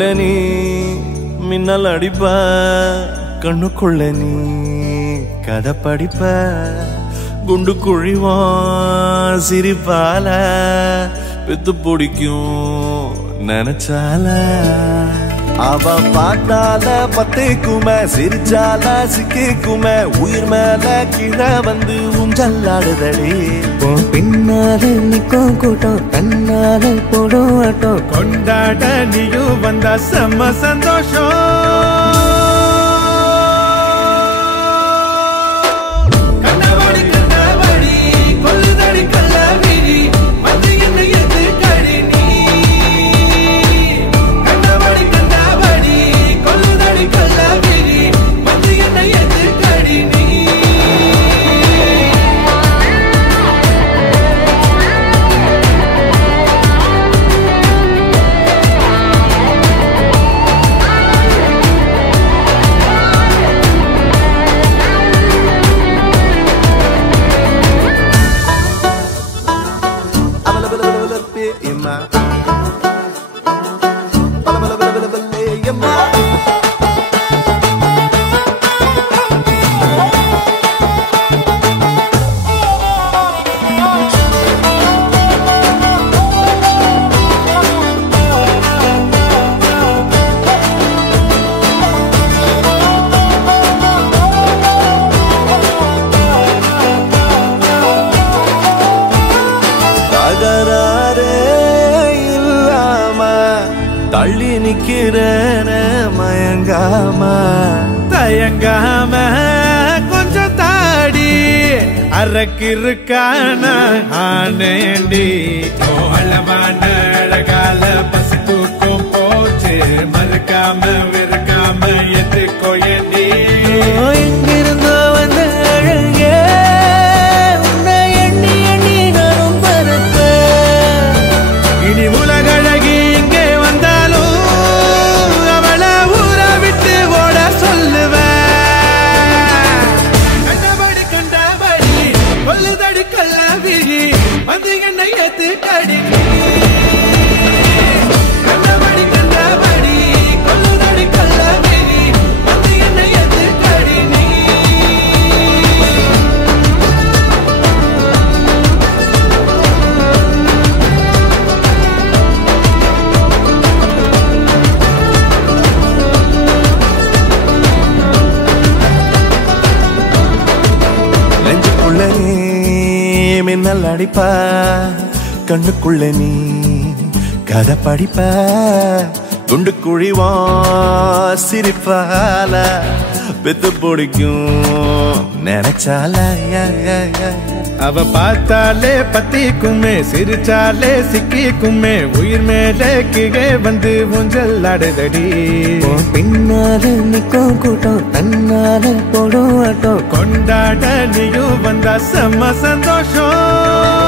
நெஞ்சுக்குள்ள நீ மின்னல் அடிப்ப, கண்ணுக்குள்ள நீ கதை படிப்ப, குண்டு குழிவான் சிரிப்பால பெத்து பிடிக்கும் நினைச்சால. அவ பார்த்தால பத்திக்குமே, சிரிச்சால சிக்கிக்குமே, உயிர் மேல கீழே வந்து ஊஞ்சல்லாடுதடி. பின்னால நிக்கும் கூட்டம் தன்னால போடும் ஆட்டம், கொண்டாட நீயும் வந்தா செம்ம சந்தோஷம். தள்ளி நிக்கிறேன மயங்காம தயங்காம கொஞ்சம் தாடி அரக்கிருக்கான ஆனேண்டி. கோலமான அழகால பசு தூக்கம் போச்சு, மறுக்காம விருக்காம எதுக்கோ ஏண்டி. எங்கிருந்தோ வந்த அழகே உன்னை எண்ணி எண்ணி நானும் பரப்பேன். இனி உலகழகி இங்கே வந்தாலும் அவளை ஊரை விட்டு ஓட சொல்லுவேன். கண்டபடி கண்டபடி கொல்லுதடி கள்ளவிழி வந்து என்னை ஏத்து கடி. கண்டபடி கண்டபடி கொல்லுதடி கள்ளவிழி வந்து என்னை ஏத்து கடி. நெஞ்சுக்குள்ள நீ மின்னல் அடிப்ப, கண்ணுக்குள்ள நீ கதை படிப்ப, குண்டு குழிவான் சிரிப்பால பெத்து பிடிக்கும் நினைச்சால. அவ பார்த்தாலே பத்திக்குமே, சிரிச்சாலே சிக்கிக்குமே, உயிர் மேல கீழே வந்து ஊஞ்சல் ஆடுதடி. பின்னால நிக்கும் கூட்டம் தன்னால போடும் ஆட்டம், கொண்டாட நீயும் வந்தா செம்ம சந்தோஷம்.